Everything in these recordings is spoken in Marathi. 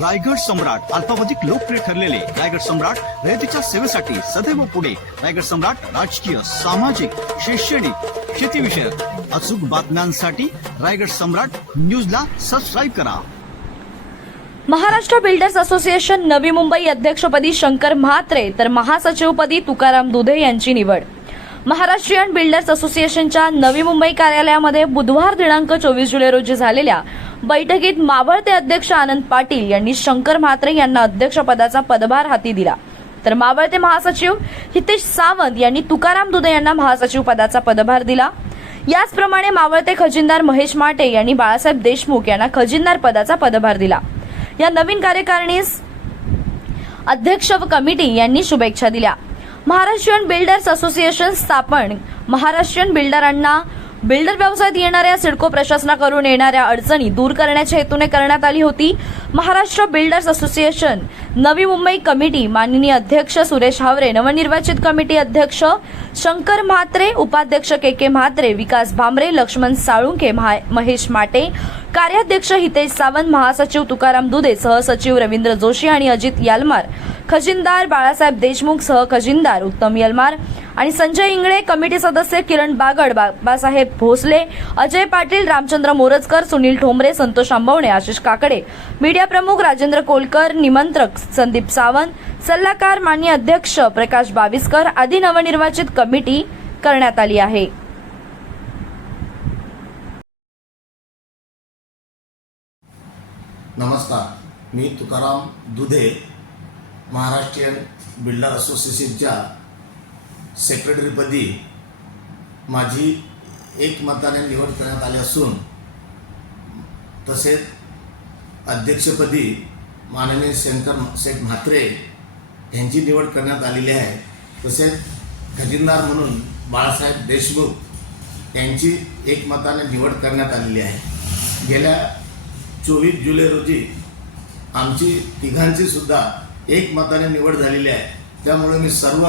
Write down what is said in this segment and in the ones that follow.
रायगड सम्राट अल्पावधिक लोकप्रिय ठरलेले रायगड सम्राट रयतीच्या सेवेसाठी सदैव पुढे. रायगड सम्राट राजकीय सामाजिक शैक्षणिक शेतीविषयक अचूक बातम्यांसाठी रायगड सम्राट न्यूजला सबस्क्राईब करा. महाराष्ट्र बिल्डर्स असोसिएशन नवी मुंबई अध्यक्षपदी शंकर म्हात्रे तर महासचिवपदी तुकाराम दुधे यांची निवड. महाराष्ट्रीयन बिल्डर्स असोसिएशनच्या नवी मुंबई कार्यालयामध्ये बुधवार दिनांक चोवीस जुलै रोजी झालेल्या बैठकीत मावळते अध्यक्ष आनंद पाटील यांनी शंकर म्हात्रे यांना अध्यक्षपदाचा पदभार हाती दिला. तर मावळते महासचिव हितेश सावंत यांनी तुकाराम दुधे यांना महासचिव पदाचा पदभार दिला. याचप्रमाणे मावळते खजिनदार महेश माटे यांनी बाळासाहेब देशमुख यांना खजिनदार पदाचा पदभार दिला. या नवीन कार्यकारिणीस अध्यक्ष व कमिटी यांनी शुभेच्छा दिल्या. महाराष्ट्रीयन बिल्डर्स असोसिएशन स्थापन. महाराष्ट्रीयन बिल्डरांना बिल्डर व्यवसायात येणाऱ्या सिडको प्रशासनाकडून येणाऱ्या अडचणी दूर करण्याच्या हेतूने करण्यात आली होती. Maharashtra builders association Navi Mumbai committee माननीय अध्यक्ष सुरेश हावरे नवनिर्वाचित कमिटी अध्यक्ष शंकर म्हात्रे उपाध्यक्ष के के म्हात्रे विकास भामरे लक्ष्मण साळुंके महा- महेश माटे कार्याध्यक्ष हितेश सावंत महासचिव तुकाराम दुधे सहसचिव रवींद्र जोशी आणि अजित यालमार खजिनदार बाळासाहेब देशमुख सहखजिनदार उत्तम यलमार आणि संजय इंगळे कमिटी सदस्य किरण बागड बाबासाहेब भोसले अजय पाटील रामचंद्र मोरजकर सुनील ठोंबरे संतोष आंबवणे आशिष काकडे. मीडिया प्रमुख राजेंद्र कोलकर निमंत्रक संदीप सावंत सल्लागार मान्य अध्यक्ष प्रकाश बाविस्कर आदी नवनिर्वाचित कमिटी करण्यात आली आहे. नमस्कार. मी तुकाराम दुधे महाराष्ट्रीयन बिल्डर असोसिएशनच्या सेक्रेटरीपदी माझी एकमताने निवड करण्यात आली असून तसेच अध्यक्षपदी माननीय शंकर शेख म्हात्रे यांची निवड करण्यात आलेली आहे. तसेच खजिनदार म्हणून बाळासाहेब देशमुख यांची एकमताने निवड करण्यात आलेली आहे. गेल्या चोवीस जुलै रोजी आमची तिघांची एकमताने निवड झालेली आहे. त्यामुळे मी सर्व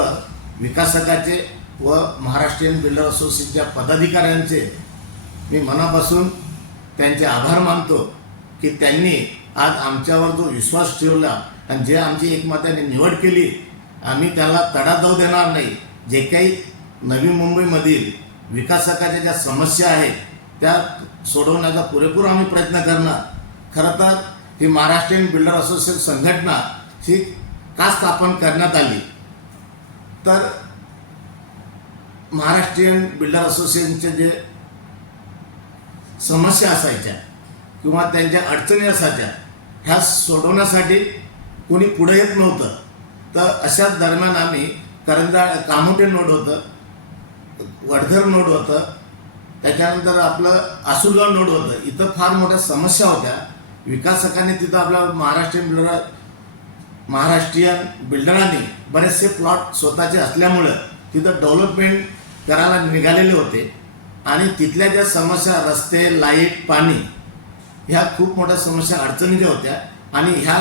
विकासकाचे व महाराष्ट्रीयन बिल्डर असोसिएशनच्या पदाधिकाऱ्यांचे मी मनापासून त्यांचे आभार मानतो की त्यांनी आज आमच्यावर जो विश्वास ठेवला आणि जे आमची एकमताने निवड केली आम्ही त्याला तडा जाऊ देणार नाही. जे काही नवी मुंबईमधील विकासकाच्या ज्या समस्या आहेत त्या सोडवण्याचा पुरेपूर आम्ही प्रयत्न करणार. खरं तर ही महाराष्ट्रीयन बिल्डर असोसिएशन संघटना ही का स्थापन करण्यात आली? तर महाराष्ट्रीयन बिल्डर असोसिएशनचे जे समस्या असायच्या किंवा त्यांच्या अडचणी असायच्या ह्या सोडवण्यासाठी कोणी पुढे येत नव्हतं. तर अशाच दरम्यान आम्ही करंजा कामोटे नोड होतं वडधर नोड होतं त्याच्यानंतर आपलं आसुलगाव नोड होतं. इथं फार मोठ्या समस्या होत्या. विकासकांनी तिथं आपल्या महाराष्ट्रीयन बिल्डर महाराष्ट्रीयन बिल्डरांनी बरेचसे प्लॉट स्वतःचे असल्यामुळं तिथं डेव्हलपमेंट करायला निघालेले होते. आणि तिथल्या ज्या समस्या रस्ते लाइट पाणी ह्या खूप मोठ्या समस्या अडचणीच्या होत्या. आणि ह्या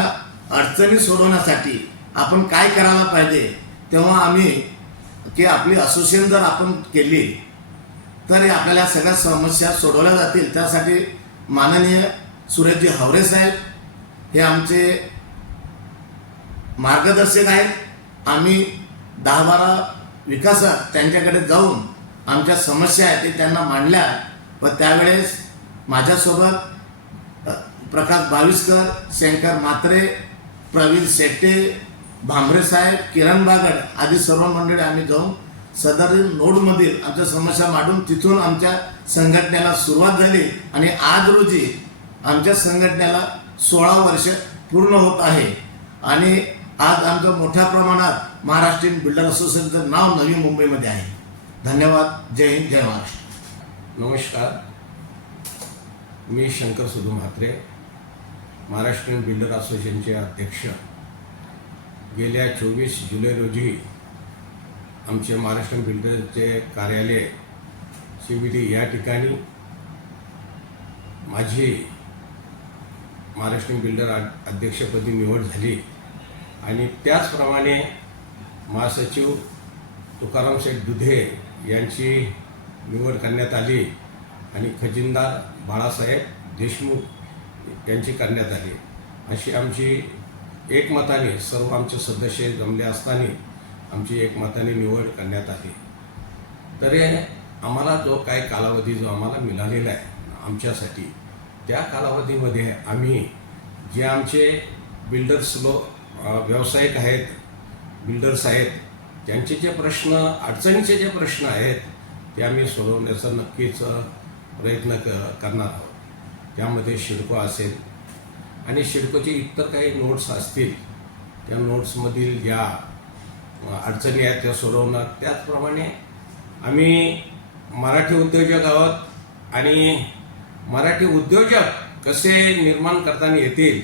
अडचणी सोडवण्यासाठी आपण काय करायला पाहिजे? तेव्हा आम्ही की आपली असोसिएशन जर आपण केली तर हे आपल्याला सगळ्या समस्या सोडवल्या जातील. त्यासाठी माननीय सुरेशजी हावरे साहेब हे आमचे मार्गदर्शक आहेत आम्ही दहा बारा विकासात त्यांच्याकडे जाऊन आमच्या समस्या आहेत ते त्यांना मांडल्या. व त्यावेळेस माझ्यासोबत प्रकाश बाविस्कर शंकर मात्रे प्रवीण शेट्टे भांबरे साहेब किरण बागड आदी सर्व मंडळी आम्ही जाऊन सदर नोडमधील आमच्या समस्या मांडून तिथून आमच्या संघटनेला सुरुवात झाली. आणि आज रोजी आमच्या संघटनेला सोळा वर्ष पूर्ण होत आहे. आणि आज आमचं मोठ्या प्रमाणात महाराष्ट्रीयन बिल्डर असोसिएशनचं नाव नवी मुंबईमध्ये आहे. धन्यवाद. जय हिंद जय महाराष्ट्र. नमस्कार. मी शंकर सुधू म्हात्रे महाराष्ट्रीयन बिल्डर असोसिएशनचे अध्यक्ष. गेल्या चोवीस जुलै रोजी आमचे महाराष्ट्रीयन बिल्डरचे कार्यालय सी या ठिकाणी माझी महाराष्ट्रीयन बिल्डर अध्यक्षपदी निवड झाली. आणि त्याचप्रमाणे महासचिव तुकाराम शेठ दुधे यांची निवड करण्यात आली आणि खजिनदार बाळासाहेब देशमुख यांची करण्यात आली. अशी आमची एकमताने सर्व आमचे सदस्य जमले असताना आमची एकमताने निवड करण्यात आली. तरी आम्हाला जो काही कालावधी जो आम्हाला मिळालेला आहे आमच्यासाठी त्या कालावधीमध्ये आम्ही जे आमचे बिल्डर्स लोक व्यावसायिक आहेत बिल्डर्स आहेत त्यांचे जे प्रश्न अडचणीचे जे प्रश्न आहेत ते आम्ही सोडवण्याचा नक्कीच प्रयत्न क करणार आहोत. त्यामध्ये शिडको असेल आणि शिडकोचे इतर काही नोट्स असतील त्या नोट्समधील ज्या अडचणी आहेत त्या सोडवणार. त्याचप्रमाणे आम्ही मराठी उद्योजक आहोत आणि मराठी उद्योजक कसे निर्माण करताना येतील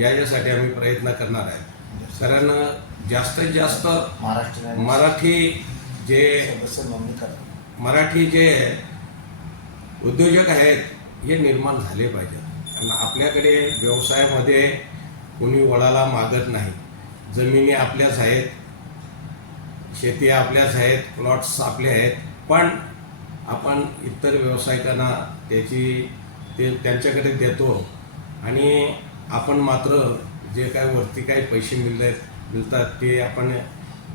याच्यासाठी आम्ही प्रयत्न करणार आहे. कारण जास्तीत जास्त महाराष्ट्र मराठी जे मराठी जे उद्योजक आहेत हे निर्माण झाले पाहिजेत कारण आपल्याकडे व्यवसायामध्ये कोणी वळाला मागत नाही. जमिनी आपल्याच आहेत शेती आपल्याच आहेत प्लॉट्स आपले आहेत. पण आपण इतर व्यावसायिकांना त्याची ते त्यांच्याकडे देतो. आणि आपण मात्र जे काय वरती काही पैसे मिळले मिळतात ते आपण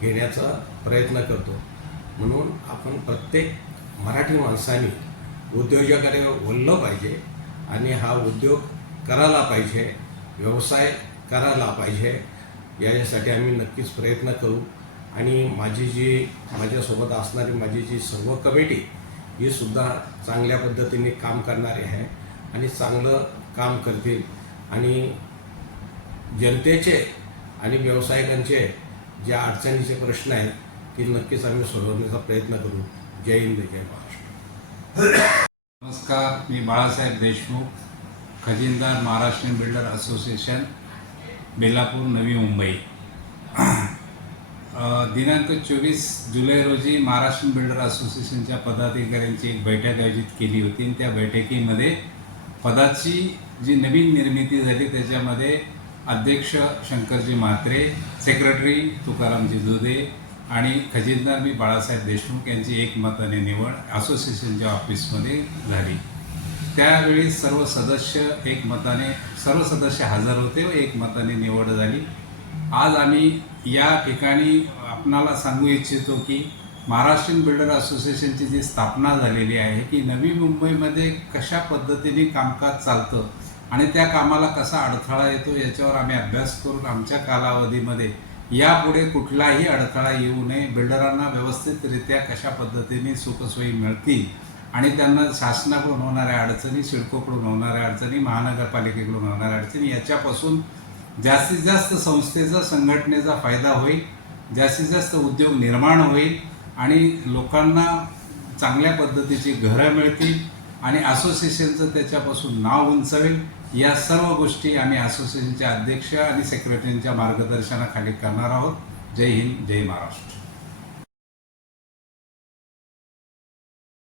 घेण्याचा प्रयत्न करतो. म्हणून आपण प्रत्येक मराठी माणसाने उद्योजकाकडे बोललं पाहिजे आणि हा उद्योग करायला पाहिजे व्यवसाय करायला पाहिजे याच्यासाठी आम्ही नक्कीच प्रयत्न करू. आणि माझी जी माझ्यासोबत असणारी माझी जी सर्व कमिटी ही सुद्धा चांगल्या पद्धतीने काम करणारी आहे आणि चांगलं काम करतील. आणि जनतेचे आणि व्यावसायिकांचे ज्या अडचणीचे प्रश्न आहेत ते नक्कीच आम्ही सोडवण्याचा प्रयत्न करू. जय हिंद जय महाराष्ट्र. नमस्कार मी बाळासाहेब देशमुख खजिनदार महाराष्ट्रीयन बिल्डर असोसिएशन बेलापूर नवी मुंबई. दिनांक चोवीस जुलै रोजी महाराष्ट्रीयन बिल्डर असोसिएशनच्या पदाधिकाऱ्यांची एक बैठक आयोजित केली होती. आणि त्या बैठकीमध्ये पदाची जी नवीन निर्मिती झाली त्याच्यामध्ये अध्यक्ष शंकरजी म्हात्रे सेक्रेटरी तुकारामजी दुधे आणि खजिनदार मी बाळासाहेब देशमुख यांची एकमताने निवड असोसिएशनच्या ऑफिसमध्ये झाली. त्यावेळी सर्व सदस्य एकमताने सर्व सदस्य हजर होते व एकमताने निवड झाली. आज आम्ही या ठिकाणी आपणाला सांगू इच्छितो की महाराष्ट्रीयन बिल्डर असोसिएशनची जी स्थापना झालेली आहे की नवी मुंबईमध्ये कशा पद्धतीने कामकाज चालतं आणि त्या कामाला कसा अडथळा येतो याच्यावर आम्ही अभ्यास करून आमच्या कालावधीमध्ये यापुढे कुठलाही अडथळा येऊ नये. बिल्डरांना व्यवस्थितरित्या कशा पद्धतीने सुखसोयी मिळतील आणि त्यांना शासनाकडून होणाऱ्या अडचणी सिडकोकडून होणाऱ्या अडचणी महानगरपालिकेकडून होणाऱ्या अडचणी याच्यापासून जास्तीत जास्त संस्थेचा संघटनेचा फायदा होईल जास्तीत जास्त उद्योग निर्माण होईल आणि लोकांना चांगल्या पद्धतीची घरं मिळतील आणि असोसिएशनचं त्याच्यापासून नाव उंचवेल. या सर्व गोष्टी आम्ही असोसिएशनचे अध्यक्ष आणि सेक्रेटरींच्या मार्गदर्शनाखाली करणार आहोत. जय हिंद जय महाराष्ट्र.